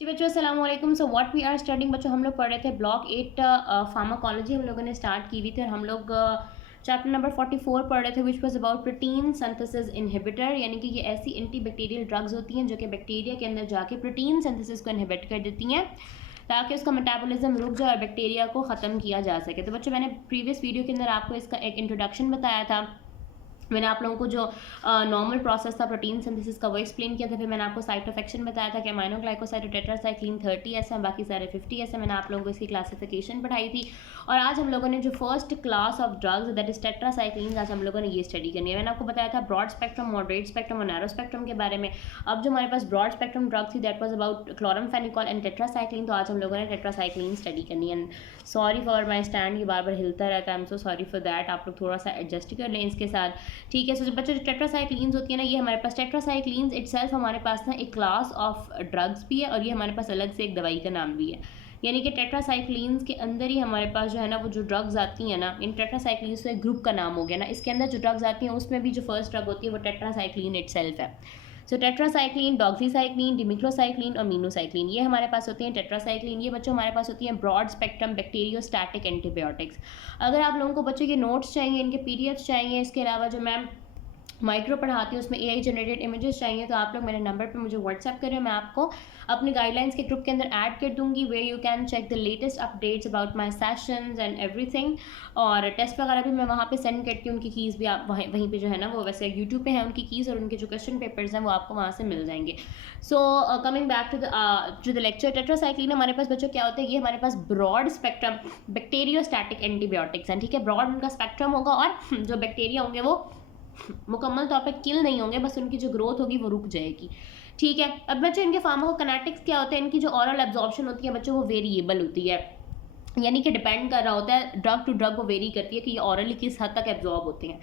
जी बच्चों अस्सलाम वालेकुम। So what we are studying बच्चों, हम लोग पढ़ रहे थे ब्लॉक 8 फार्माकोलॉजी हम लोगों ने स्टार्ट की हुई थी और हम लोग चैप्टर नंबर 44 पढ़ रहे थे which was about protein synthesis inhibitor, यानी कि ये ऐसी एंटी बैक्टीरियल ड्रग्स होती हैं जो कि बैक्टीरिया के अंदर जाके प्रोटीन सिंथेसिस को इनहिबिट कर देती हैं ताकि उसका मेटाबॉलिज्म रुक जाए और बैक्टीरिया को ख़त्म किया जा सके। तो बच्चों मैंने प्रीवियस वीडियो के अंदर आपको इसका एक इंट्रोडक्शन बताया था। मैंने आप लोगों को जो नॉर्मल प्रोसेस था प्रोटीन सिंथेसिस का वो एक्सप्लेन किया था। फिर मैंने आपको साइट ऑफ एक्शन बताया था कि अमाइनो ग्लाइकोसाइड और टेट्रासाइक्लिन 30 ऐसे हैं, बाकी सारे 50 ऐसे। मैंने आप लोगों को इसकी क्लासिफिकेशन पढ़ाई थी। और आज हम लोगों ने जो first class of drugs that is tetracycline, आज हम लोगों ने ये स्टडी करनी है। मैंने आपको बताया था ब्रॉड स्पेक्ट्रम, मॉडरेट स्पेक्ट्रम और नैरो स्पेक्ट्रम के बारे में। अब जो हमारे पास ब्रॉड स्पेक्ट्रम ड्रग थी that was about chloramphenicol and tetracycline, तो आज हम लोगों ने टेट्रासाइक्लिन स्टडी करनी है। सॉरी फॉर माई स्टैंड, ये बार बार हिलता रहता है, I am so sorry for that. आप लोग थोड़ा सा एडजस्ट कर लें इसके साथ, ठीक है। सो बच्चों जो टेट्रासाइक्लिन्स होती है ना, ये हमारे पास टेट्रासाइक्लिन्स इटसेल्फ हमारे पास ना एक क्लास ऑफ ड्रग्स भी है और ये हमारे पास अलग से एक दवाई का नाम भी है। यानी कि टेट्रासाइक्लिन्स के अंदर ही हमारे पास जो है ना वो जो ड्रग्स आती हैं ना, इन टेट्रासाइक्लिन्स तो एक ग्रुप का नाम हो गया ना, इसके अंदर जो ड्रग्स आती हैं उसमें भी जो फर्स्ट ड्रग होती है वो टेट्रासाइक्लिन इटसेल्फ है। सो टेट्रासाइक्लिन, डॉक्सीसाइक्लिन, डिमिक्लोसाइक्लिन और मीनोसाइक्लिन, ये हमारे पास होती हैं टेट्रासाइक्लिन। ये बच्चों हमारे पास होती हैं ब्रॉड स्पेक्ट्रम बैक्टीरियोस्टैटिक एंटीबायोटिक्स। अगर आप लोगों को बच्चों के नोट्स चाहिए, इनके पीडीएफ्स चाहिए, इसके अलावा जो मैम माइक्रो पढ़ाती हूँ उसमें एआई जनरेटेड इमेजेस चाहिए, तो आप लोग मेरे नंबर पे मुझे व्हाट्सएप करें, मैं आपको अपने गाइडलाइंस के ग्रुप के अंदर ऐड कर दूंगी way you can check the latest updates about my sessions and everything. और टेस्ट वगैरह भी मैं वहाँ पे सेंड करती हूँ, उनकी कीज़ भी आप वहीं पे जो है ना वो वैसे यूट्यूब पे है उनकी कीज़, और उनके जो क्वेश्चन पेपर्स हैं वो आपको वहाँ से मिल जाएंगे। So coming back to the lecture, tetracycline हमारे पास बच्चों क्या होता है, ये हमारे पास ब्रॉड स्पेक्ट्रम बैक्टीरियोस्टैटिक एंटीबायोटिक्स हैं, ठीक है। ब्रॉड उनका स्पेक्ट्रम होगा और जो बैक्टीरिया होंगे वो मुकम्मल तौर पे किल नहीं होंगे, बस उनकी जो ग्रोथ होगी वो रुक जाएगी, ठीक है। अब बच्चों इनके फार्माकोकाइनेटिक्स क्या होते हैं, इनकी जो ऑरल एब्जॉर्प्शन होती है बच्चों वो वेरिएबल होती है, यानी कि डिपेंड कर रहा होता है ड्रग टू ड्रग, वो वेरी करती है कि ये ऑरली किस हद तक एब्जॉर्ब होते हैं।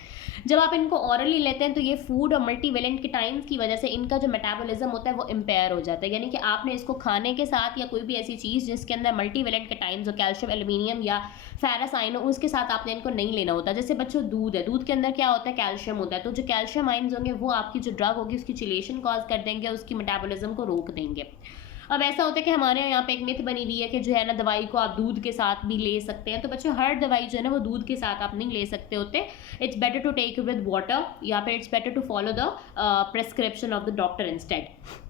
जब आप इनको ऑरली लेते हैं तो ये फूड और मल्टीवेलेंट के टाइम्स की वजह से इनका जो मेटाबॉलिज्म होता है वो इम्पेयर हो जाता है, यानी कि आपने इसको खाने के साथ या कोई भी ऐसी चीज़ जिसके अंदर मल्टीवेलेंट के टाइम्स हो, कैल्शियम, एल्यूमिनियम या फेरस आयन हो, उसके साथ आपने इनको नहीं लेना होता। जैसे बच्चों दूध है, दूध के अंदर क्या होता है, कैल्शियम होता है, तो जो कैल्शियम आयन्स होंगे वो आपकी जो ड्रग होगी उसकी चिलेशन कॉज कर देंगे, उसकी मेटाबॉलिज्म को रोक देंगे। अब ऐसा होता है कि हमारे यहाँ पे एक मिथ बनी हुई है कि जो है ना दवाई को आप दूध के साथ भी ले सकते हैं, तो बच्चों हर दवाई जो है ना वो दूध के साथ आप नहीं ले सकते होते। It's better to take with water या फिर it's better to follow the prescription of the doctor instead.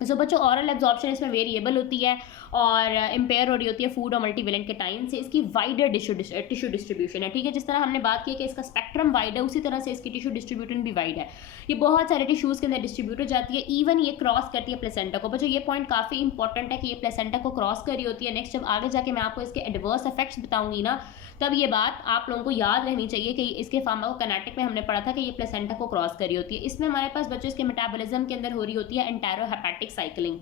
So बच्चों ऑरल एब्जॉर्प्शन इसमें वेरिएबल होती है और इम्पेयर हो रही होती है फूड और मल्टीवेलेंट के टाइम से। इसकी वाइडर टिश्यू डिस्ट्रीब्यूशन है, ठीक है। जिस तरह हमने बात की कि इसका स्पेक्ट्रम वाइड है, उसी तरह से इसकी टिश्यू डिस्ट्रीब्यूशन भी वाइड है। ये बहुत सारे टिश्यूज़ के अंदर डिस्ट्रीब्यूट हो जाती है, इवन ये क्रॉस करती है प्लेसेंटा को। बच्चों ये पॉइंट काफ़ी इंपॉर्टेंट है कि ये प्लेसेंटा को क्रॉस कर रही होती है। नेक्स्ट जब आगे जाके मैं आपको इसके एडवर्स इफेक्ट्स बताऊंगी ना, तब ये बात आप लोगों को याद रहनी चाहिए कि इसके फार्माकोकाइनेटिक में हमने पढ़ा था कि ये प्लेसेंटा को क्रॉस कर रही होती है। इसमें हमारे पास बच्चों इसके मेटाबॉलिज्म के अंदर हो रही होती है एंटेरोहेपेटिक साइकिलिंग।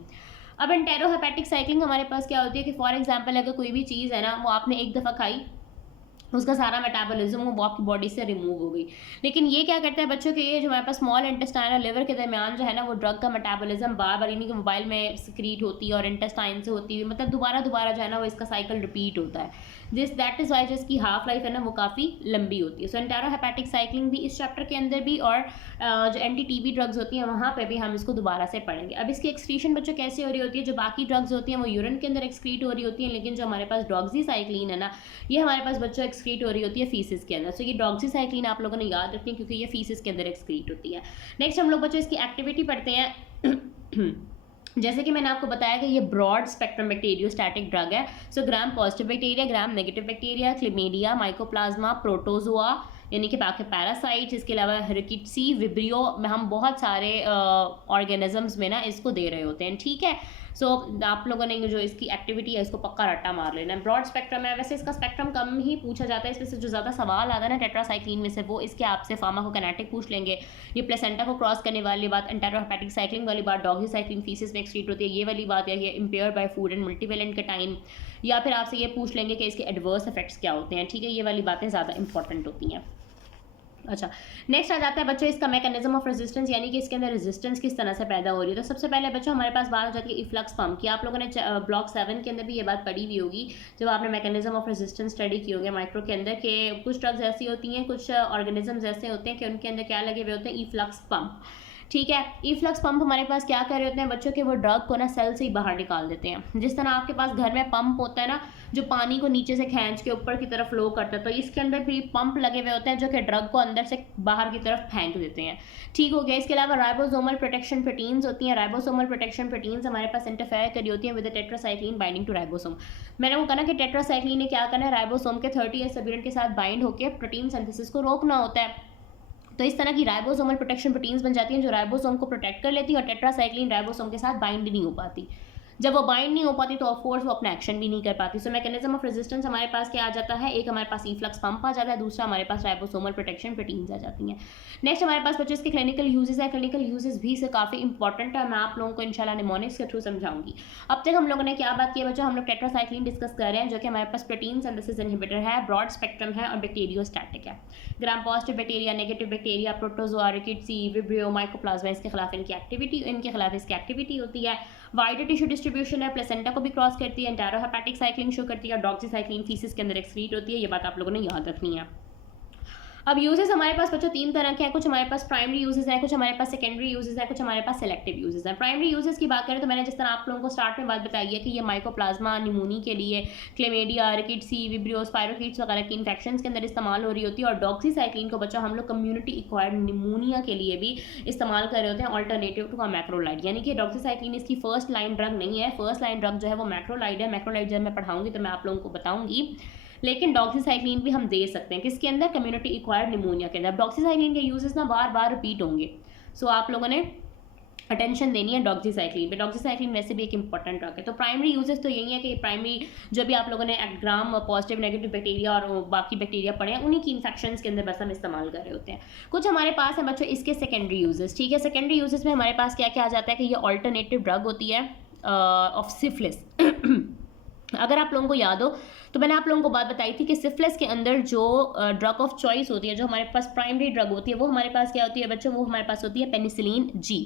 अब एंटेरोहेपेटिक साइकिलिंग हमारे पास क्या होती है कि फॉर एग्जांपल अगर कोई भी चीज़ है ना वो आपने एक दफ़ा खाई, उसका सारा मेटाबॉलिज्म वो आपकी बॉडी से रिमूव हो गई, लेकिन ये क्या करता है बच्चों के, ये जो हमारे पास स्मॉल इंटेस्टाइन और लिवर के दरमियान जो है ना वो ड्रग का मेटाबॉलिज्म बार बार यानी कि मोबाइल में सिक्रीट होती है और इंटेस्टाइन से होती है, मतलब दोबारा दोबारा जो है ना वो इसका साइकिल रिपीट होता है। दैट इज़ वाई जो इसकी हाफ लाइफ है ना वो काफ़ी लंबी होती है। सो एंटेरोहेपेटिक साइकिलिंग भी इस चैप्टर के अंदर भी, और जो एंटी टीबी ड्रग्स होती हैं वहाँ पे भी हम इसको दोबारा से पढ़ेंगे। अब इसकी एक्सक्रीशन बच्चों कैसे हो रही होती है, जो बाकी ड्रग्स होती हैं वो यूरिन के अंदर एक्सक्रीट हो रही होती हैं, लेकिन जो हमारे पास डॉक्सीसाइक्लिन है ना ये हमारे पास बच्चों एक्सक्रीट हो रही होती है फीसिस के अंदर। सो ये डॉक्सीसाइक्लिन आप लोगों ने याद रखनी है क्योंकि ये फीसिस के अंदर एक्सक्रीट होती है। नेक्स्ट हम लोग बच्चों इसकी एक्टिविटी पढ़ते हैं। जैसे कि मैंने आपको बताया कि ये ब्रॉड स्पेक्ट्रम बैक्टीरियोस्टैटिक ड्रग है। So gram positive bacteria, gram negative bacteria, chlamydia, mycoplasma, protozoa यानी कि बाकी पैरासाइट्स, इसके अलावा रिकेट्सी, विब्रियो में हम बहुत सारे ऑर्गेनिजम्स में ना इसको दे रहे होते हैं, ठीक है। सो आप लोगों ने जो इसकी एक्टिविटी है इसको पक्का रट्टा मार लेना है। ब्रॉड स्पेक्ट्रम है, वैसे इसका स्पेक्ट्रम कम ही पूछा जाता है, इसमें से जो ज़्यादा सवाल आता है ना टेट्रासाइक्लिन में से वो इसके आपसे फार्माकोकाइनेटिक पूछ लेंगे। ये प्लेसेंटा को क्रॉस करने वाली बात, एंटेरोहेपेटिक साइक्लिंग वाली बात, डॉक्सीसाइक्लिन फीसिस में एक्सक्रीट होती है ये वाली बात, या ये empire bye food and multivalent के टाइम, या फिर आपसे ये पूछ लेंगे कि इसके एडवर्स इफेक्ट्स क्या होते हैं, ठीक है। ये वाली बातें ज़्यादा इंपॉर्टेंट होती हैं। अच्छा, नेक्स्ट आ जाता है बच्चों इसका मैकेनिज्म ऑफ रेजिस्टेंस, यानी कि इसके अंदर रेजिस्टेंस किस तरह से पैदा हो रही है। तो सबसे पहले बच्चों हमारे पास बात हो जाती है इफ्लक्स पम्प की। आप लोगों ने ब्लॉक 7 के अंदर भी ये बात पढ़ी हुई होगी जब आपने मैकेनिज्म ऑफ रेजिस्टेंस स्टडी की होगी माइक्रो के अंदर, कि कुछ ड्रग्स ऐसी होती हैं, कुछ ऑर्गेनिजम्स ऐसे होते हैं कि उनके अंदर क्या लगे हुए होते हैं, इफ्लक्स पम्प, ठीक है। इफ्लक्स पंप हमारे पास क्या कर रहे होते हैं बच्चों के, वो ड्रग को ना सेल से ही बाहर निकाल देते हैं। जिस तरह आपके पास घर में पंप होता है ना जो पानी को नीचे से खींच के ऊपर की तरफ फ्लो करता है, तो इसके अंदर भी पंप लगे हुए होते हैं जो कि ड्रग को अंदर से बाहर की तरफ फेंक देते हैं। ठीक हो गया। इसके अलावा राइबोसोमल प्रोटेक्शन प्रोटीन्स होती हैं। राइबोसोमल प्रोटेक्शन प्रोटीन्स हमारे पास इंटरफेयर करी होती हैं with tetracycline binding to ribosome. मैंने वो कहा ना कि टेट्रासाइक्लिन ने क्या करना है, राइबोसोम के 30S सबयूनिट के साथ बाइंड होकर प्रोटीन सिंथेसिस को रोकना होता है। तो इस तरह की राइबोसोमल प्रोटेक्शन प्रोटीन्स बन जाती हैं जो राइबोसोम को प्रोटेक्ट कर लेती है, और टेट्रासाइक्लिन राइबोसोम के साथ बाइंड नहीं हो पाती। जब वो बाइंड नहीं हो पाती तो ऑफकोर्स वो अपना एक्शन भी नहीं कर पाती। सो मैकेनिज्म ऑफ रेजिस्टेंस हमारे पास क्या आ जाता है, एक हमारे पास इफ्लक्स पंप आ जाता है, दूसरा हमारे पास राइबोसोमल प्रोटेक्शन प्रोटीन्स आ जाती हैं। नेक्स्ट हमारे पास बच्चों इसके क्लिनिकल यूजेस है। क्लिनिकल यूजेस भी से काफ़ी इंपॉर्टेंट है, मैं आप लोगों को इंशाल्लाह निमोनिक्स के थ्रू समझाऊंगी। अब तक हम लोगों ने क्या बात की है बच्चों, हम लोग टेट्रासाइक्लिन डिस्कस कर रहे हैं जो कि हमारे पास प्रोटीन सिंथेसिस इनहिबिटर है, ब्रॉड स्पेक्ट्रम है और बैक्टीरियोस्टैटिक है। Gram positive bacteria, negative bacteria, protozoa, rickettsia, vibrio, mycoplasma, इसके खिलाफ इसकी एक्टिविटी होती है। वाइडर टिश्यू डिस्ट्रीब्यूशन है, प्लेसेंटा को भी क्रॉस करती है, एंटेरोहेपेटिक साइक्लिंग शो करती है, डॉक्सीसाइक्लिन फीसिस के अंदर एक्सक्रीट होती है। ये बात आप लोगों ने याद रखनी है। अब यूजेस हमारे पास बच्चों तीन तरह के हैं, कुछ हमारे पास प्राइमरी यूजेस है, कुछ हमारे पास सेकेंडरी यूजेस है, कुछ हमारे पास सेलेक्टिव यूजेस है। प्राइमरी यूजेस की बात करें तो मैंने जिस तरह आप लोगों को स्टार्ट में बात बताई है कि ये माइकोप्लाज्मा निमोनी के लिए, क्लेमेडिया, रिकेट्सी, विब्रियो, स्पायरोकीट्स वगैरह की इन्फेक्शंस के अंदर इस्तेमाल हो रही होती है, और डॉक्सीसाइक्लिन को बच्चों हम लोग कम्युनिटी एक्वायर्ड निमोनिया के लिए भी इस्तेमाल कर रहे होते हैं, ऑल्टरनेटिव टू मैक्रोलाइड। यानी कि डॉक्सीसाइक्लिन इसकी फर्स्ट लाइन ड्रग नहीं है, फर्स्ट लाइन ड्रग जो है वो मैक्रोलाइड है। मैक्रोलाइड जब मैं पढ़ाऊंगी तो मैं आप लोगों को बताऊंगी, लेकिन डॉक्सीसाइक्लिन भी हम दे सकते हैं किसके अंदर, कम्युनिटी एक्वायर्ड निमोनिया के अंदर। डॉक्सीसाइक्लिन के यूजेस ना बार बार रिपीट होंगे, सो आप लोगों ने अटेंशन देनी है डॉक्सीसाइक्लिन पे। डॉक्सीसाइक्लिन वैसे भी एक इंपॉर्टेंट ड्रग है। तो प्राइमरी यूजेस तो यही है कि प्राइमरी जो भी आप लोगों ने ग्राम पॉजिटिव नेगेटिव बैक्टीरिया और बाकी बैक्टीरिया पढ़े हैं उन्हीं की इन्फेक्शंस के अंदर बस हम इस्तेमाल कर रहे होते हैं। कुछ हमारे पास है बच्चों इसके सेकेंडरी यूजेस। ठीक है, सेकेंडरी यूजेस में हमारे पास क्या क्या आ जाता है कि ये ऑल्टरनेटिव ड्रग होती है ऑफ सिफिलिस। अगर आप लोगों को याद हो तो मैंने आप लोगों को बात बताई थी कि सिफिलिस के अंदर जो ड्रग ऑफ चॉइस होती है, जो हमारे पास प्राइमरी ड्रग होती है, वो हमारे पास क्या होती है बच्चों, वो हमारे पास होती है पेनिसिलिन जी।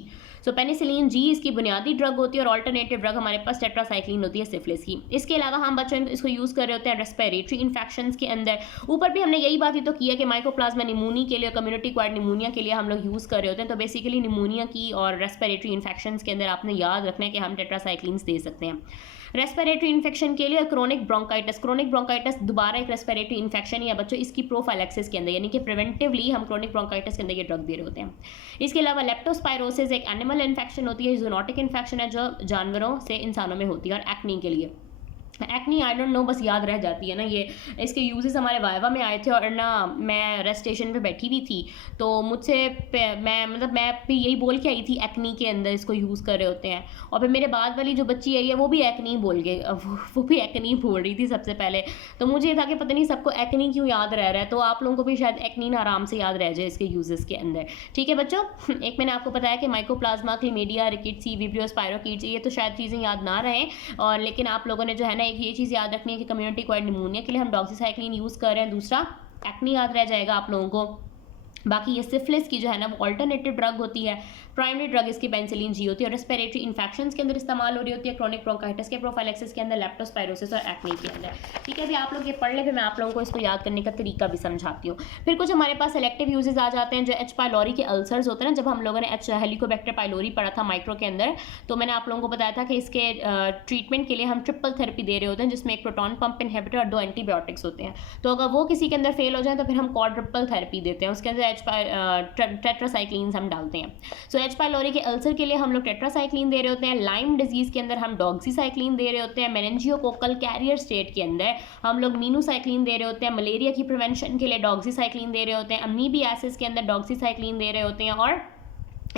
सो पेनिसिलिन जी इसकी बुनियादी ड्रग होती है, और ऑल्टरनेटिव ड्रग हमारे पास टेट्रासाइक्लिन होती है सिफिलिस की। इसके अलावा हम बच्चों इसको यूज़ कर रहे होते हैं रेस्पिरेटरी इन्फेक्शंस के अंदर। ऊपर भी हमने यही बात ही तो की है कि माइकोप्लाज्मा निमोनी के लिए, कम्युनिटी एक्वायर्ड निमोनिया के लिए हम लोग यूज़ कर रहे होते हैं। तो बेसिकली निमोनिया की और रेस्पिरेटरी इन्फेक्शंस के अंदर आपने याद रखना है कि हम टेट्रासाइक्लिन्स दे सकते हैं। रेस्पिरेटरी इन्फेक्शन के लिए क्रोनिक ब्रोंकाइटिस दोबारा एक रेस्पिरेटरी इन्फेक्शन ही है बच्चों, इसकी प्रोफाइलैक्सिस के अंदर, यानी कि प्रिवेंटिवली हम क्रोनिक ब्रोंकाइटिस के अंदर ये ड्रग दे रहे होते हैं। इसके अलावा लेप्टोस्पायरोसिस एक एनिमल इन्फेक्शन होती है, जूनोटिक इन्फेक्शन है जो जानवरों से इंसानों में होती है। और एक्नी के लिए, एक्नी आई डोंट नो बस याद रह जाती है ना ये, इसके यूजेस हमारे वाइवा में आए थे, और ना मैं रेस्ट स्टेशन पे बैठी हुई थी तो मुझसे मैं भी यही बोल के आई थी एक्नी के अंदर इसको यूज़ कर रहे होते हैं। और फिर मेरे बाद वाली जो बच्ची आई है वो भी एक्नी बोल गई, वो भी एक्नी बोल रही थी सबसे पहले। तो मुझे ये था कि पता नहीं सबको एक्नी क्यों याद रह रहा है, तो आप लोगों को भी शायद एक्नी ना आराम से याद रह जाए इसके यूजेस के अंदर। ठीक है बच्चों, एक मैंने आपको बताया कि माइकोप्लाज्मा, क्लेमेडिया, रिकेट्सी, विब्रियो, स्पायरोकीट्स, ये तो शायद चीज़ें याद ना रहें, और लेकिन आप लोगों ने जो है ना एक ये चीज़ याद रखनी है कि कम्युनिटी एक्वायर्ड निमोनिया के लिए हम डॉक्सीसाइक्लिन यूज़ कर रहे हैं, दूसरा एक्नी याद रह जाएगा आप लोगों को। बाकी ये सिफिलिस की जो है ना वो ऑल्टरनेटिव ड्रग होती है, प्राइमरी ड्रग इसकी पेनिसिलिन जी होती है, और रेस्पिरेटरी इन्फेक्शंस के अंदर इस्तेमाल हो रही होती है, क्रोनिक ब्रोंकाइटिस के प्रोफाइलैक्सिस के अंदर, लेप्टोस्पायरोसिस और एक्ने के अंदर। ठीक है, अभी आप लोग ये पढ़ ले, फिर मैं आप लोगों को इसको याद करने का तरीका भी समझाती हूँ। फिर कुछ हमारे पास सेलेक्टिव यूजेस आ जाते हैं, जो एच पाइलोरी के अल्सर्स होते हैं ना, जब हम लोगों ने एच हेलिकोबैक्टर पाइलोरी पढ़ा था माइक्रो के अंदर, तो मैंने आप लोगों को बताया था कि इसके ट्रीटमेंट के लिए हम ट्रिपल थेरेपी दे रहे होते हैं, जिसमें एक प्रोटॉन पंप इनहिबिटर और 2 एंटीबायोटिक्स होते हैं। तो अगर वो किसी के अंदर फेल हो जाए तो फिर हम क्वाड्रुपल थेरेपी देते हैं, उसके अंदर टेट्रासाइक्लिन हम डालते हैं। सो एच पाइलोरी के अल्सर के लिए हम लोग टेट्रासाइक्लिन दे रहे होते हैं। लाइम डिजीज के अंदर हम डॉक्सीसाइक्लिन दे रहे होते हैं। मेनिंजियोकोकल कैरियर स्टेट के अंदर हम लोग मीनोसाइक्लिन दे रहे होते हैं। मलेरिया की प्रिवेंशन के लिए डॉक्सीसाइक्लिन दे रहे होते हैं। अमीबियासिस के अंदर डॉक्सीसाइक्लिन दे रहे होते हैं, और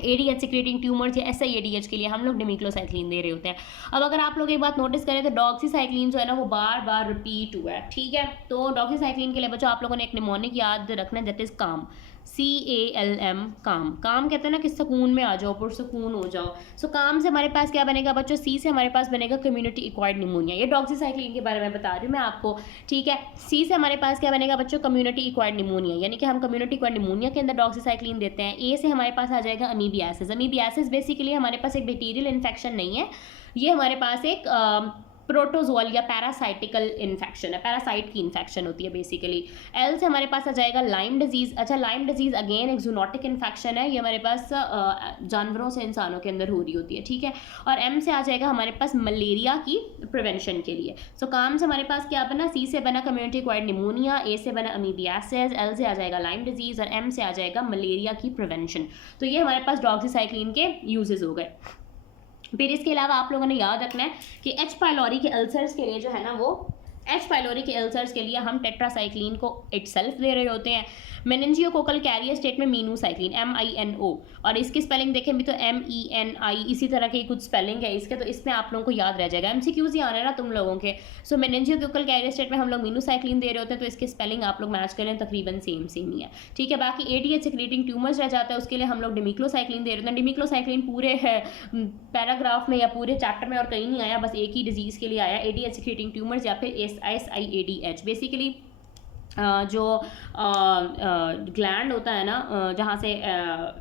एडीएच सिक्रेटिंग ट्यूमर्स या एसआईएडीएच के लिए हम लोग डिमिक्लोसाइक्लिन दे रहे होते हैं। अब अगर आप लोग एक बात नोटिस करें तो डॉक्सीसाइक्लिन जो है ना वो बार बार रिपीट हुआ है। ठीक है, तो डॉक्सीसाइक्लिन के लिए बच्चों आप लोगों ने एक निमोनिक याद रखना है, दैट इज काम, CALM, काम। काम कहते हैं ना कि सुकून में आ जाओ, पुरसुकून हो जाओ। सो काम से हमारे पास क्या बनेगा बच्चों, सी से हमारे पास बनेगा कम्युनिटी एक्वायर्ड निमोनिया। ये डॉक्सीसाइक्लिन के बारे में बता रही हूँ मैं आपको। ठीक है, सी से हमारे पास क्या बनेगा बच्चों, कम्युनिटी एक्वायर्ड निमोनिया, यानी कि हम कम्युनिटी एक्वायर्ड निमोनिया के अंदर डॉक्सीसाइक्लिन देते हैं। ए से हमारे पास आ जाएगा अमीबियासिस। अमीबियासिस बेसिकली हमारे पास एक बैक्टीरियल इन्फेक्शन नहीं है, ये हमारे पास एक प्रोटोजोअल या पैरासाइटिकल इन्फेक्शन है, पैरासाइट की इन्फेक्शन होती है बेसिकली। एल से हमारे पास आ जाएगा लाइम डिजीज़। अच्छा, लाइम डिजीज़ अगेन एक जूनोटिक इन्फेक्शन है, ये हमारे पास जानवरों से इंसानों के अंदर हो रही होती है, ठीक है। और एम से आ जाएगा हमारे पास मलेरिया की प्रिवेंशन के लिए। सो काम से हमारे पास क्या बना, सी से बना कम्युनिटी एक्वायर्ड निमोनिया, ए से बना अमीबियासिस, एल से आ जाएगा लाइम डिजीज़ और एम से आ जाएगा मलेरिया की प्रिवेंशन। तो ये हमारे पास डॉक्सीसाइक्लिन के यूजेस हो गए। फिर इसके अलावा आप लोगों ने याद रखना है कि एच पाइलोरी के अल्सर्स के लिए जो है ना, वो एच पाइलोरी के अल्सर्स के लिए हम टेट्रासाइक्लिन को इटसेल्फ दे रहे होते हैं। मेनिंजियोकोकल कैरियर स्टेट में मीनूसाइक्लिन MINO, और इसकी स्पेलिंग देखें भी तो MENI, इसी तरह की कुछ स्पेलिंग है इसके, तो इसमें आप लोगों को याद रह जाएगा, MCQs ही आना है ना तुम लोगों के। सो मेनिंजियोकोकल कैरियर स्टेट में हम लोग मीनूसाइक्लिन दे रहे होते हैं, तो इसके स्पेलिंग आप लोग मैच करें, तकरीबन सेम ही है, ठीक है। बाकी ADH सिक्रीटिंग ट्यूमर्स रह जाता है, उसके लिए हम लोग डिमिक्लोसाइक्लिन दे रहे हैं। डिमिक्लोसाइक्लिन पूरे पैराग्राफ में या पूरे चैप्टर में और कहीं नहीं आया, बस एक ही डिजीज़ के लिए आया, ADH सिक्रीटिंग ट्यूमर्स या फिर SIADH। बेसिकली जो ग्लैंड होता है ना, जहाँ से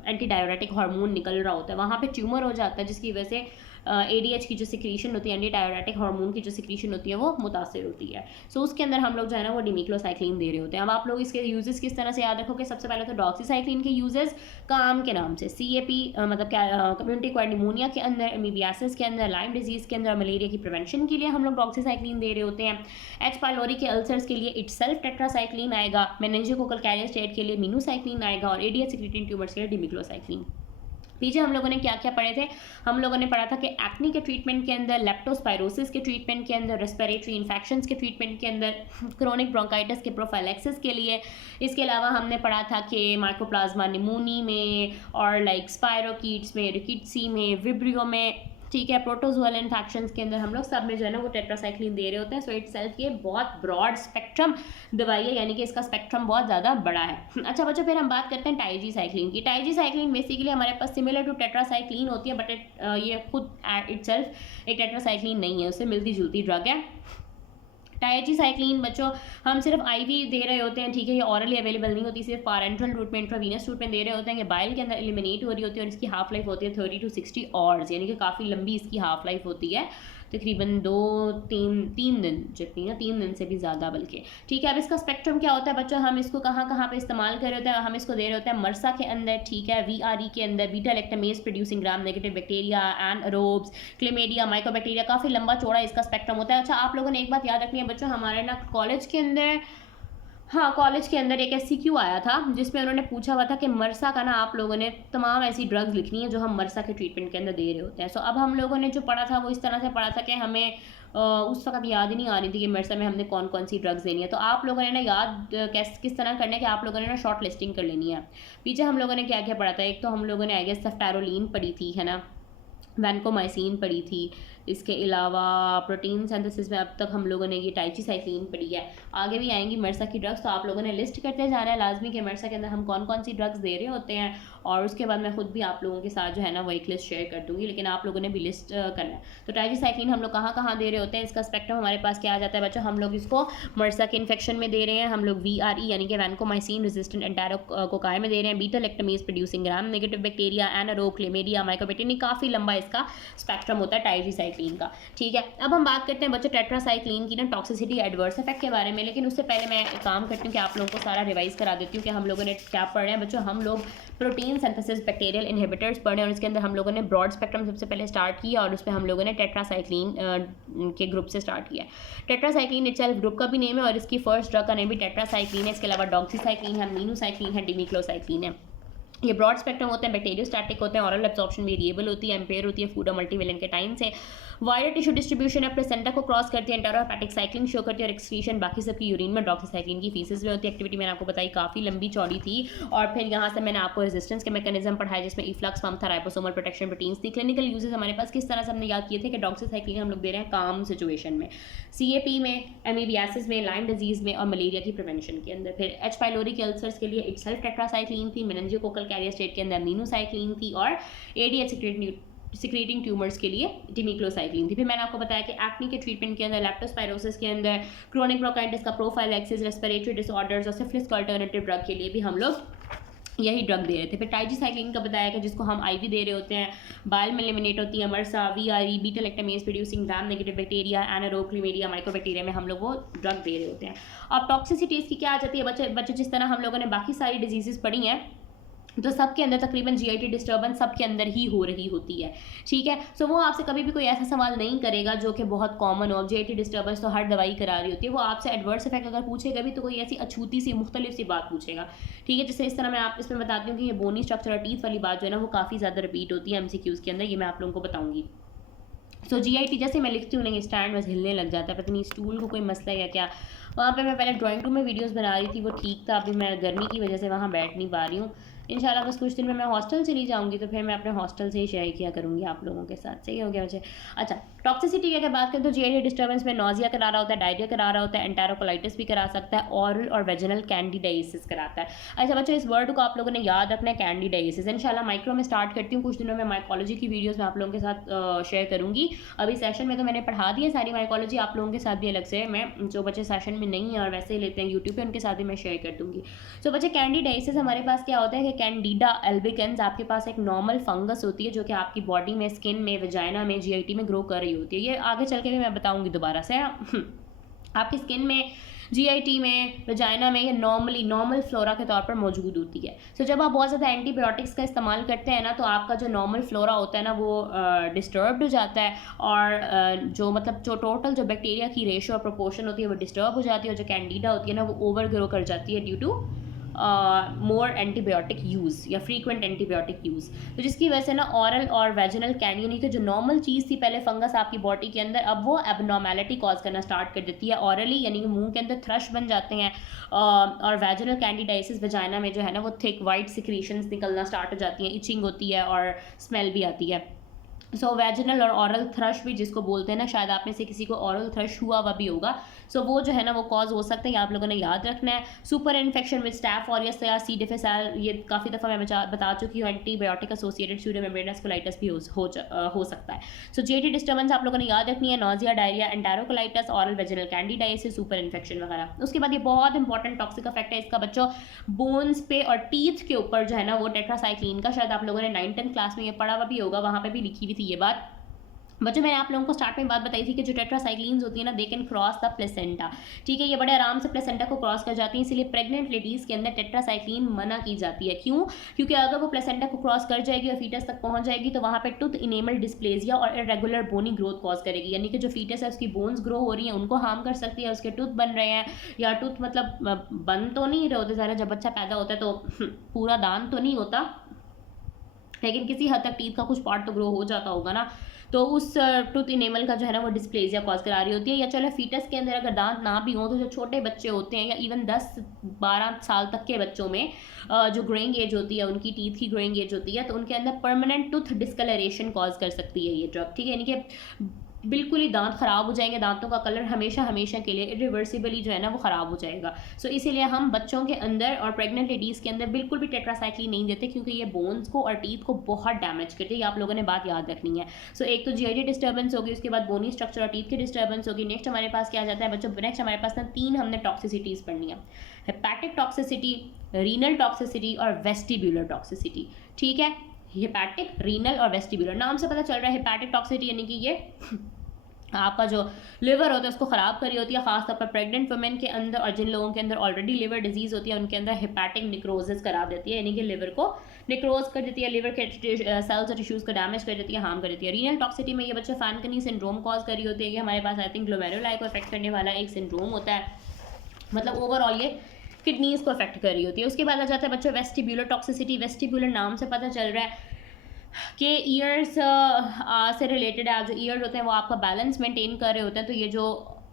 एंटी डायरेटिक हार्मोन निकल रहा होता है, वहाँ पे ट्यूमर हो जाता है, जिसकी वजह से ADH की जो सिक्रीशन होती है, एंटी डायरेटिक हार्मोन की जो सिक्रीशन होती है, वो मुतासिर होती है। सो उसके अंदर हम लोग जो है ना वो डिमिक्लोसाइक्लिन दे रहे होते हैं। अब आप लोग इसके यूजेस किस तरह से याद रखोगे, सबसे पहले तो डॉक्सीसाइक्लिन के यूजेस काम के नाम से, CAP मतलब क्या, कम्युनिटी एक्वायर्ड निमोनिया के अंदर, एमीबियासिस के अंदर, लाइम डिजीज़ के अंदर, मलेरिया की प्रिवेंशन के लिए हम लोग डॉक्सीसाइक्लिन दे रहे होते हैं। एच पाइलोरी के अल्सर्स के लिए इटसेल्फ टेट्रासाइक्लिन आएगा, मेनिंजियोकोकल कैरियर स्टेट के लिए मीनूसाइक्लिन आएगा, और ADH सिक्रीटिंग ट्यूमर्स के लिए डिमिक्लोसाइक्लिन। पीछे हम लोगों ने क्या क्या पढ़े थे, हम लोगों ने पढ़ा था कि एक्ने के ट्रीटमेंट के अंदर, लेप्टोस्पायरोसिस के ट्रीटमेंट के अंदर, रेस्पिरेटरी इन्फेक्शंस के ट्रीटमेंट के अंदर, क्रोनिक ब्रोंकाइटिस के प्रोफाइलैक्सिस के लिए। इसके अलावा हमने पढ़ा था कि माइकोप्लाज्मा निमोनी में और लाइक स्पायरोकीट्स में, रिकिट्सी में, विब्रियो में, ठीक है, प्रोटोजोअल इन्फेक्शंस के अंदर हम लोग सब में जो है ना वो टेट्रासाइक्लिन दे रहे होते हैं। सो इट सेल्फ ये बहुत ब्रॉड स्पेक्ट्रम दवाई है, यानी कि इसका स्पेक्ट्रम बहुत ज़्यादा बड़ा है। अच्छा बच्चों, फिर हम बात करते हैं टाइजीसाइक्लिन की। टाइजीसाइक्लिन बेसिकली हमारे पास सिमिलर टू टेट्रासाइक्लिन होती है, बट ये खुद इट सेल्फ एक टेट्रासाइक्लिन नहीं है, उससे मिलती जुलती ड्रग है। टाइजीसाइक्लिन बच्चों हम सिर्फ IV दे रहे होते हैं, ठीक है, ये ऑरली अवेलेबल नहीं होती, सिर्फ पैरेंट्रल रूट में, इंट्रावीनस रूट में दे रहे होते हैं। ये बाइल के अंदर एलिमिनेट हो रही होती है, और इसकी हाफ लाइफ होती है 30 to 60 आवर्स, यानी कि काफ़ी लंबी इसकी हाफ लाइफ होती है, तकरीबन 2-3 दिन जितनी है, 3 दिन से भी ज़्यादा बल्कि, ठीक है। अब इसका स्पेक्ट्रम क्या होता है बच्चों, हम इसको कहाँ कहाँ पे इस्तेमाल कर रहे होते हैं, हम इसको दे रहे होते हैं मरसा के अंदर, ठीक है, VRE के अंदर, beta lactamase producing gram negative bacteria, anaerobes, chlamydia, mycobacteria, काफ़ी लंबा चौड़ा इसका स्पेक्ट्रम होता है। अच्छा, आप लोगों ने एक बात याद रखनी है बच्चों, हमारे ना कॉलेज के अंदर, हाँ कॉलेज के अंदर एक SCQ आया था जिसमें उन्होंने पूछा हुआ था कि मरसा का ना आप लोगों ने तमाम ऐसी ड्रग्स लिखनी है जो हम मरसा के ट्रीटमेंट के अंदर दे रहे होते हैं। सो अब हम लोगों ने जो पढ़ा था वो इस तरह से पढ़ा था कि हमें उस वक्त याद ही नहीं आ रही थी कि मरसा में हमने कौन कौन सी ड्रग्स देनी है। तो आप लोगों ने ना याद किस तरह करना है कि आप लोगों ने ना शॉर्ट लिस्टिंग कर लेनी है। पीछे हम लोगों ने क्या क्या पढ़ा था, एक तो हम लोगों ने आई गेस सेफ्टेरोलीन पढ़ी थी, है ना, वैनकोमाइसिन पढ़ी थी, इसके अलावा प्रोटीन सिंथेसिस में अब तक हम लोगों ने ये टाइजीसाइक्लिन पढ़ी है। आगे भी आएंगी मरसा की ड्रग्स, तो आप लोगों ने लिस्ट करते जाना है लाजमी कि मरसा के अंदर हम कौन कौन सी ड्रग्स दे रहे होते हैं, और उसके बाद मैं खुद भी आप लोगों के साथ जो है ना वो एक लिस्ट शेयर कर दूंगी, लेकिन आप लोगों ने भी लिस्ट करना है। तो टाइजीसाइक्लिन हम लोग कहाँ कहाँ दे रहे होते हैं, इसका स्पेक्ट्रम हमारे पास क्या आ जाता है बच्चों, हम लोग इसको मरसा के इन्फेक्शन में दे रहे हैं, हम लोग VRE यानी कि वैनकोमाइसिन रेजिस्टेंट एंटेरोकोकाई में दे रहे हैं, beta lactamase producing gram negative bacteria, anaerobe, chlamydia, mycobacteria, काफ़ी लंबा इसका स्पेक्ट्रम होता है टाइजीसाइक्लिन का, ठीक है। अब हम बात करते हैं बच्चों टेट्रासाइक्लिन की ना टॉक्सिसिटी एडवर्स इफेक्ट के बारे में, लेकिन उससे पहले मैं काम करती हूँ कि आप लोगों को सारा रिवाइज करा देती हूँ कि हम लोगों ने क्या पढ़ रहे हैं बच्चों। हम लोग प्रोटीन सिंथेसिस बैक्टीरियल इनहिबिटर्स पढ़े, और इसके अंदर हम लोगों ने ब्रॉड स्पेक्ट्रम सबसे पहले स्टार्ट किया, और उस पर हम लोगों ने टेट्रासाइक्लिन के ग्रुप से स्टार्ट किया। टेट्रासाइक्लिन इटसेल्फ ग्रुप का भी नेम है, और इसकी फर्स्ट ड्रग का नेम भी टेट्रासाइक्लिन है। इसके अलावा डॉक्सीसाइक्लिन है, मीनूसाइक्लिन है, डिमिक्लोसाइक्लिन है। ये ब्रॉड स्पेक्ट्रम होते हैं, बैक्टीरियोस्टैटिक होते हैं, ऑरल एब्जॉर्प्शन वेरिएबल होती है, एम्पेयर होती है फूड और मल्टीवेलेंट के टाइम से, वायरल टिश्यू डिस्ट्रीब्यूशन है, प्लेसेंटा को क्रॉस करती है, एंटेरोहेपेटिक साइक्लिंग शो करती है, और एक्सक्रीशन बाकी सबकी यूरिन में, डॉक्सीसाइक्लिन की फीसेस में होती है। एक्टिविटी मैंने आपको बताई काफ़ी लंबी चौड़ी थी, और फिर यहाँ से मैंने आपको रेजिस्टेंस के मैकेनिज्म पढ़ाए जिसमें इफ्लक्स पम्प था, राइबोसोमल प्रोटेक्शन प्रोटीन्स थी। क्लिनिकल यूजेस हमारे पास किस तरह से हमने याद किए थे कि डॉक्सीसाइक्लिन हम लोग दे रहे हैं काम सिचुएशन में, CAP में, एमीबियासिस में, लाइम डिजीज़ में, और मलेरिया की प्रिवेंशन के अंदर। फिर एच पाइलोरी के अल्सर्स के लिए इटसेल्फ टेट्रासाइक्लिन थी, मेनिंजियोकोकल कैरियर स्टेट के अंदर मीनूसाइक्लिन थी, और ADH सिक्रीटिंग ट्यूमर्स के लिए डिमिक्लोसाइक्लिन थी। फिर मैंने आपको बताया कि एक्ने के ट्रीटमेंट के अंदर, लेप्टोस्पायरोसिस के अंदर, क्रोनिक ब्रोंकाइटिस का प्रोफाइलैक्सिस, रेस्पिरेटरी डिसऑर्डर्स और सिफिलिस का अल्टरनेटिव ड्रग के लिए भी हम लोग यही ड्रग दे रहे थे। फिर ट्राइजीसाइक्लिन का बताया कि जिसको हम आईवी दे रहे होते हैं, बाइल में एलिमिनेट होती है MRSA, VRE, beta lactamase producing gram negative bacteria, anaerobe, chlamydia, microbacteria में हम लोग वो ड्रग दे रहे होते हैं। अब टॉक्सिसिटी इसकी क्या आ जाती है, बच्चे जिस तरह हम लोगों ने बाकी सारी डिजीजेस पढ़ी हैं तो सबके अंदर तकरीबन जीआईटी डिस्टर्बेंस सबके अंदर ही हो रही होती है, ठीक है। सो वो आपसे कभी भी कोई ऐसा सवाल नहीं करेगा जो कि बहुत कॉमन हो, जीआईटी डिस्टर्बेंस तो हर दवाई करा रही होती है। वो आपसे एडवर्स इफेक्ट अगर पूछेगा भी तो कोई ऐसी अछूती सी मुख्तलिफ सी बात पूछेगा, ठीक है। जैसे इस तरह मैं आप इसमें बताती हूँ कि ये बोनी स्ट्रक्चर और टीथ वाली बात जो है ना वो काफ़ी ज़्यादा रिपीट होती है एमसीक्यूज़ के अंदर, ये मैं आप लोगों को बताऊँगी। सो जीआईटी जैसे मैं लिखती हूँ नहीं स्टैंड बस हिलने लग जाता है, पता नहीं स्टूल को कोई मसला है क्या। वहाँ पे मैं पहले ड्राइंग रूम में वीडियोस बना रही थी वो ठीक था, अभी मैं गर्मी की वजह से वहाँ बैठ नहीं पा रही हूँ। इंशाल्लाह बस कुछ दिन में मैं हॉस्टल चली जाऊँगी तो फिर मैं अपने हॉस्टल से ही शेयर किया करूँगी आप लोगों के साथ, सही हो गया मुझे। अच्छा, टॉक्सिसिटी की अगर बात करें तो जीआईटी डिस्टर्बेंस में नोजिया करा रहा होता है, डायरिया करा रहा होता है, एंटेरोकोलाइटिस भी करा सकता है, ऑरल और वेजिनल कैंडिडाइसिस कराता है। अच्छा बच्चों, इस वर्ड को आप लोगों ने याद रखना है, कैंडिडाइसिस। इंशाल्लाह माइक्रो में स्टार्ट करती हूँ, कुछ दिनों में माइकोलॉजी की वीडियोस मैं आप लोगों के साथ शेयर करूँगी। अभी सेशन में तो मैंने पढ़ा दी है सारी माइकोलॉजी, आप लोगों के साथ भी अलग से मैं जो बच्चे सेशन में नहीं है और वैसे ही लेते हैं यूट्यूब पे उनके साथ भी मैं शेयर कर दूँगी। सो बच्चे, कैंडिडाइसिस हमारे पास क्या होता है कि कैंडिडा अल्बिकेंस आपके पास एक नॉर्मल फंगस होती है जो कि आपकी बॉडी में, स्किन में, वेजाइना में, जीआईटी में ग्रो कर रही होती है। ये आगे चल के भी मैं बताऊंगी दोबारा से। आपकी स्किन में, जीआईटी में, वेजाइना में ये नॉर्मल फ्लोरा के तौर पर मौजूद होती है। सो जब आप बहुत ज़्यादा एंटीबायोटिक्स का इस्तेमाल करते हैं ना तो आपका जो नॉर्मल फ्लोरा होता है ना वो डिस्टर्ब्ड हो जाता है, और जो टोटल जो बैक्टीरिया की रेशो और प्रोपोर्शन होती है वो डिस्टर्ब हो जाती है, और जो कैंडिडा होती है ना वो ओवर ग्रो कर जाती है due to more antibiotic use या फ्रीक्वेंट एंटीबायोटिक यूज़। तो जिसकी वजह से ना ऑरल और वेजिनल कैंडी की जो नॉर्मल चीज़ थी पहले फंगस आपकी बॉडी के अंदर, अब वो एबनॉर्मेलिटी कॉज करना स्टार्ट कर देती है ऑरली, यानी कि मुंह के अंदर थ्रश बन जाते हैं, और वेजिनल कैंडिडाइसिस वेजाइना में जो है ना वो थिक वाइट सिक्रीशंस निकलना स्टार्ट हो जाती हैं, इचिंग होती है और स्मेल भी आती है। सो वेजिनल और ऑरल थ्रश भी जिसको बोलते हैं ना, शायद आप में से किसी को ऑरल थ्रश हुआ हुआ भी होगा। सो वो जो है ना वो कॉज हो सकता है, आप लोगों ने याद रखना है। Super infection with staph aureus या सी डिफिसाइल, ये काफ़ी दफ़ा मैं बता चुकी हूँ, एंटीबायोटिक एसोसिएटेड स्यूडोमेम्ब्रेनस कोलाइटिस भी हो सकता है। सो जीआईटी डिस्टर्बेंस आप लोगों ने याद रखनी है, nausea, diarrhoea, enterocolitis, oral vaginal candidiasis, super infection वगैरह। उसके बाद ये बहुत इंपॉर्टेंट टॉक्सिक इफेक्ट है इसका बच्चों, बोन्स पे और टीथ के ऊपर जो है ना वो टेट्रासाइक्लिन का, शायद आप लोगों ने 9th-10th क्लास में ये पढ़ा हुआ भी होगा, वहाँ पे भी लिखी हुई थी ये बात। बच्चों, मैंने आप लोगों को स्टार्ट में बात बताई थी कि जो टेट्रासाइक्लिन्स होती है ना they can cross the placenta, ठीक है, ये बड़े आराम से प्लेसेंटा को क्रॉस कर जाती है, इसीलिए प्रेग्नेंट लेडीज़ के अंदर टेट्रासाइक्लिन मना की जाती है। क्यों? क्योंकि अगर वो प्लेसेंटा को क्रॉस कर जाएगी और फीटस तक पहुंच जाएगी तो वहाँ पे टूथ इनेमल डिस्प्लेजिया और इरेगुलर बोनी ग्रोथ कॉज करेगी, यानी कि जो फीटस है उसकी बोन्स ग्रो हो रही हैं उनको हार्म कर सकती है, उसके टूथ बन रहे हैं, या टूथ मतलब बन तो नहीं रहे होते सारे, जब बच्चा पैदा होता है तो पूरा दांत तो नहीं होता, लेकिन किसी हद तक टीथ का कुछ पार्ट तो ग्रो हो जाता होगा ना, तो उस टूथ इनेमल का जो है ना वो डिस्प्लेजिया कॉज करा रही होती है। या चलो फीटस के अंदर अगर दांत ना भी हो तो जो छोटे बच्चे होते हैं या इवन 10-12 साल तक के बच्चों में जो ग्रोइंग एज होती है, उनकी टीथ की ग्रोइंग एज होती है, तो उनके अंदर परमानेंट टूथ डिस्कलरेशन कॉज कर सकती है ये ड्रग, ठीक है, यानी कि बिल्कुल ही दांत ख़राब हो जाएंगे, दांतों का कलर हमेशा के लिए इरिवर्सिबली जो है ना वो ख़राब हो जाएगा। सो इसीलिए हम बच्चों के अंदर और प्रेग्नेंट लेडीज़ के अंदर बिल्कुल भी टेट्रासाइक्लिन नहीं देते, क्योंकि ये बोन्स को और टीथ को बहुत डैमेज करते हैं, ये आप लोगों ने बात याद रखनी है। सो एक तो जीआईटी डिस्टर्बेंस होगी, उसके बाद बोनी स्ट्रक्चर और टीथ की डिस्टर्बेंस होगी। नेक्स्ट हमारे पास क्या आ जाता है बच्चों, नेक्स्ट हमारे पास ना 3 हमने टॉक्सिसिटीज़ पढ़नी है, हेपेटिक टॉक्सिसिटी, रीनल टॉक्सिसिटी और वेस्टिब्यूलर टॉक्सिसिटी, ठीक है। हेपेटिक, रीनल और वेस्टिब्यूलर, नाम से पता चल रहा है हेपेटिक टॉक्सिसिटी यानी कि ये आपका जो लिवर होता है उसको ख़राब करी होती है, खासतौर पर प्रेग्नेंट वुमेन के अंदर, और जिन लोगों के अंदर ऑलरेडी लिवर डिजीज़ होती है उनके अंदर हेपेटिक निक्रोसिस करा देती है, यानी कि लिवर को निक्रोज कर देती है, लिवर के सेल्स और टिश्यूज़ को डैमेज कर देती है, हार्म कर देती है। रीनल टॉक्सिसिटी में ये बच्चे फैनकनी सिंड्रोम कॉज करी होती है, कि हमारे पास आई थिंक ग्लोमेरुलाई को अफेक्ट करने वाला एक सिंड्रोम होता है, मतलब ओवरऑल ये किडनीज़ को अफेक्ट कर रही होती है। उसके बाद आ जाता है बच्चों वेस्टिब्यूलर टॉक्सिसिटी। वेस्टिब्यूलर नाम से पता चल रहा है कि ईयर्स से रिलेटेड है, जो ईयर्स होते हैं वो आपका बैलेंस मेंटेन कर रहे होते हैं, तो ये जो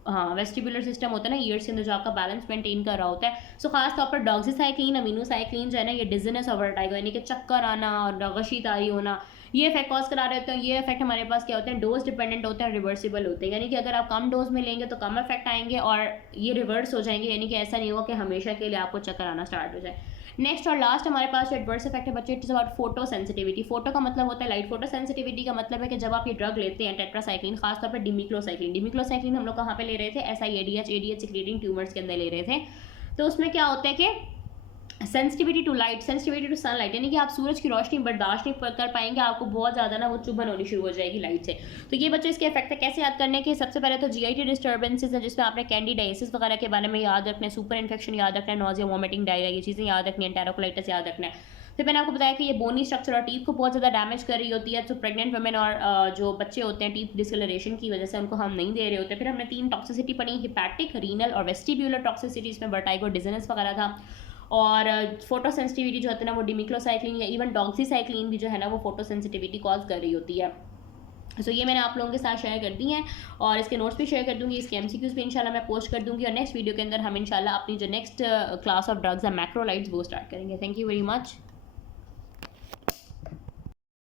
वेस्टिब्यूलर सिस्टम होता है ना ईयर्स के अंदर जो आपका बैलेंस मेंटेन कर रहा होता है। सो खास तौर पर डॉक्सीसाइक्लिन, अमीनोसाइक्लिन जो है ना ये डिजीनेस और वर्टाइगो यानी कि चक्कर आना और गशी तारी होना, ये इफेक्ट कॉज करा रहे होते हैं। ये इफेक्ट हमारे पास क्या होते हैं, डोज डिपेंडेंट होते हैं, रिवर्सिबल होते हैं, यानी कि अगर आप कम डोज में लेंगे तो कम इफेक्ट आएंगे और ये रिवर्स हो जाएंगे, यानी कि ऐसा नहीं होगा कि हमेशा के लिए आपको चक्कर आना स्टार्ट हो जाए। नेक्स्ट और लास्ट हमारे पास जो एडवर्स इफेक्ट है बच्चे, it's about photo sensitivity. Photo का मतलब होता है लाइट, फोटो सेंसिटिविटी का मतलब है कि जब आप ये ड्रग लेते हैं टेट्रासाइक्लिन, खासतौर पर डिमिक्लोसाइक्लिन हम लोग कहाँ पे ले रहे थे, SIADH, ADH सिक्रेटिंग ट्यूमर्स के अंदर ले रहे थे, तो उसमें क्या होता है कि sensitivity to light, sensitivity to sunlight, यानी कि आप सूरज की रोशनी बर्दाश्त नहीं कर पाएंगे, आपको बहुत ज़्यादा ना वो चुभन होनी शुरू हो जाएगी लाइट से। तो ये बच्चों इसके इफेक्ट है। कैसे याद करने के, सबसे पहले तो जीआईटी डिस्टर्बेंसेज है जिसमें आपने कैंडिडाइसिस वगैरह के बारे में याद रखना है, सुपर इन्फेक्शन याद रखना है, नोजिया वॉमिटिंग डायरिया ये चीज़ें याद रखनी है, एंटेरोकोलाइटिस याद रखना है। फिर मैंने आपको बताया कि ये बोनी स्ट्रक्चर और टीथ को बहुत ज़्यादा डैमेज कर रही होती है, तो प्रेग्नेंट वुमेन और जो बच्चे होते हैं टीथ डिसकलरेशन की वजह से उनको हम नहीं दे रहे होते। फिर हमने 3 टॉक्सिसिटी पढ़ी, हिपैटिक, रीनल और वेस्टिब्यूलर टॉक्सिसिटी, इसमें वर्टाइगो, डिजनेस वगैरह था। और फोटो सेंसिटिविटी जो होता है ना वो डिमिक्लोसाइक्लिन या इवन डॉक्सीसाइक्लिन भी जो है ना वो फोटो सेंसिटिविटी कॉज कर रही होती है। सो ये मैंने आप लोगों के साथ शेयर कर दी हैं और इसके नोट्स भी शेयर कर दूंगी, इसके एमसीक्यूज भी इंशाल्लाह मैं पोस्ट कर दूंगी, और नेक्स्ट वीडियो के अंदर हम इंशाल्लाह अपनी जो नेक्स्ट क्लास ऑफ ड्रग्स है मैक्रोलाइट्स वो स्टार्ट करेंगे। Thank you very much.